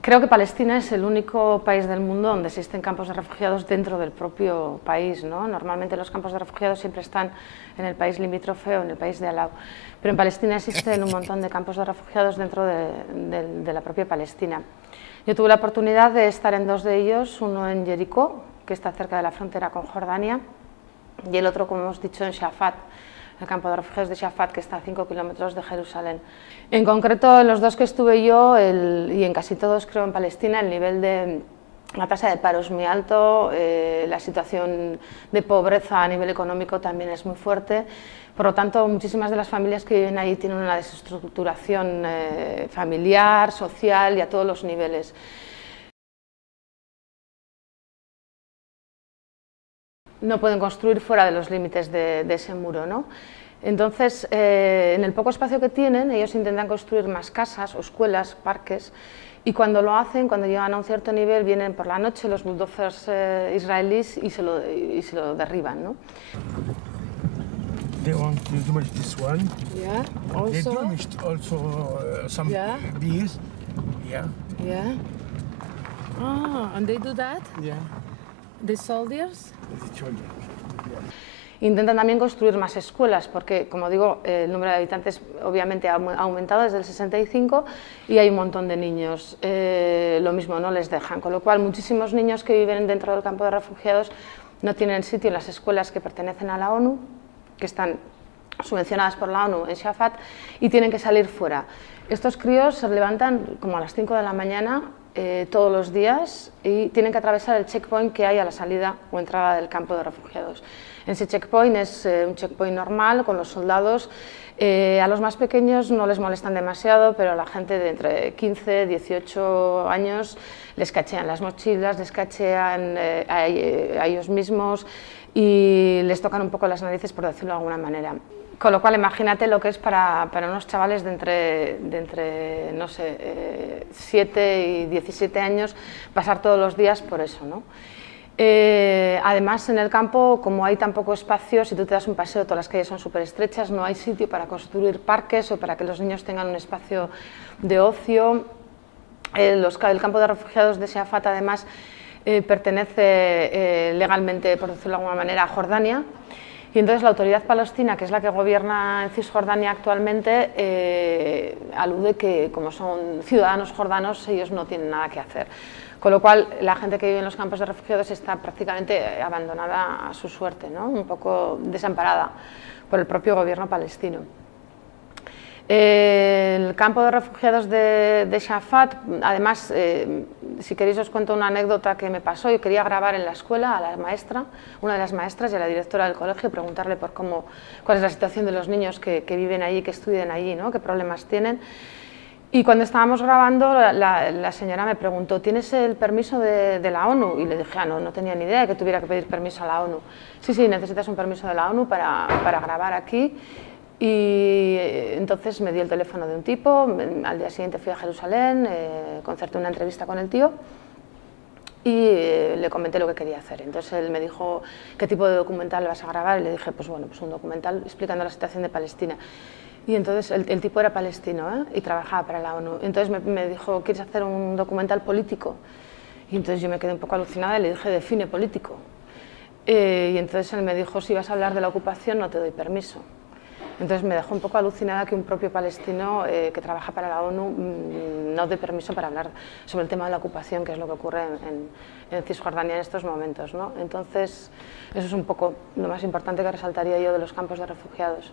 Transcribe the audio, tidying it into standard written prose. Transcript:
Creo que Palestina es el único país del mundo donde existen campos de refugiados dentro del propio país, ¿no? Normalmente los campos de refugiados siempre están en el país limítrofe o en el país de al lado, pero en Palestina existen un montón de campos de refugiados dentro de la propia Palestina. Yo tuve la oportunidad de estar en dos de ellos, uno en Jericó, que está cerca de la frontera con Jordania, y el otro, como hemos dicho, en Shafat, el campo de refugiados de Shafat, que está a 5 kilómetros de Jerusalén. En concreto, en los dos que estuve yo, y en casi todos creo en Palestina, el nivel de la tasa de paro es muy alto, la situación de pobreza a nivel económico también es muy fuerte, por lo tanto muchísimas de las familias que viven ahí tienen una desestructuración familiar, social y a todos los niveles. No pueden construir fuera de los límites de ese muro, ¿no? Entonces, en el poco espacio que tienen, ellos intentan construir más casas o escuelas, parques, y cuando lo hacen, cuando llegan a un cierto nivel, vienen por la noche los bulldozers israelíes y se lo derriban, ¿no? They want to demolish this one. Yeah, They also. demolished also some Yeah. bees. Yeah. Yeah. Ah, and they do that? Yeah. The soldiers? The children. Intentan también construir más escuelas, porque, como digo, el número de habitantes obviamente ha aumentado desde el 65 y hay un montón de niños. Lo mismo, no les dejan, con lo cual muchísimos niños que viven dentro del campo de refugiados no tienen sitio en las escuelas que pertenecen a la ONU, que están subvencionadas por la ONU en Shafat, y tienen que salir fuera. Estos críos se levantan como a las 5 de la mañana todos los días y tienen que atravesar el checkpoint que hay a la salida o entrada del campo de refugiados. Ese checkpoint es un checkpoint normal con los soldados. A los más pequeños no les molestan demasiado, pero a la gente de entre 15 y 18 años les cachean las mochilas, les cachean a ellos mismos y les tocan un poco las narices, por decirlo de alguna manera. Con lo cual, imagínate lo que es para unos chavales de entre no sé, 7 y 17 años pasar todos los días por eso, ¿no? Además, en el campo, como hay tan poco espacio, si tú te das un paseo, todas las calles son súper estrechas, no hay sitio para construir parques o para que los niños tengan un espacio de ocio. El campo de refugiados de Shafat, además, pertenece legalmente, por decirlo de alguna manera, a Jordania. Y entonces la autoridad palestina, que es la que gobierna en Cisjordania actualmente, alude que como son ciudadanos jordanos, ellos no tienen nada que hacer. Con lo cual, la gente que vive en los campos de refugiados está prácticamente abandonada a su suerte, ¿no? Un poco desamparada por el propio gobierno palestino. El campo de refugiados de Shafat, además, si queréis os cuento una anécdota que me pasó. Yo quería grabar en la escuela a la maestra, una de las maestras y a la directora del colegio, preguntarle por cuál es la situación de los niños que viven allí, que estudian allí, ¿no? Qué problemas tienen. Y cuando estábamos grabando, la señora me preguntó, ¿tienes el permiso de la ONU? Y le dije, no tenía ni idea de que tuviera que pedir permiso a la ONU. Sí, necesitas un permiso de la ONU para grabar aquí. Y entonces me dio el teléfono de un tipo, al día siguiente fui a Jerusalén, concerté una entrevista con el tío y le comenté lo que quería hacer. Entonces él me dijo, ¿qué tipo de documental vas a grabar? Y le dije, pues bueno, pues un documental explicando la situación de Palestina. Y entonces el tipo era palestino, y trabajaba para la ONU. Entonces me dijo, ¿quieres hacer un documental político? Y entonces yo me quedé un poco alucinada y le dije, define político. Y entonces él me dijo, si vas a hablar de la ocupación no te doy permiso. Entonces me dejó un poco alucinada que un propio palestino que trabaja para la ONU no dé permiso para hablar sobre el tema de la ocupación, que es lo que ocurre en Cisjordania en estos momentos, ¿no? Entonces, eso es un poco lo más importante que resaltaría yo de los campos de refugiados.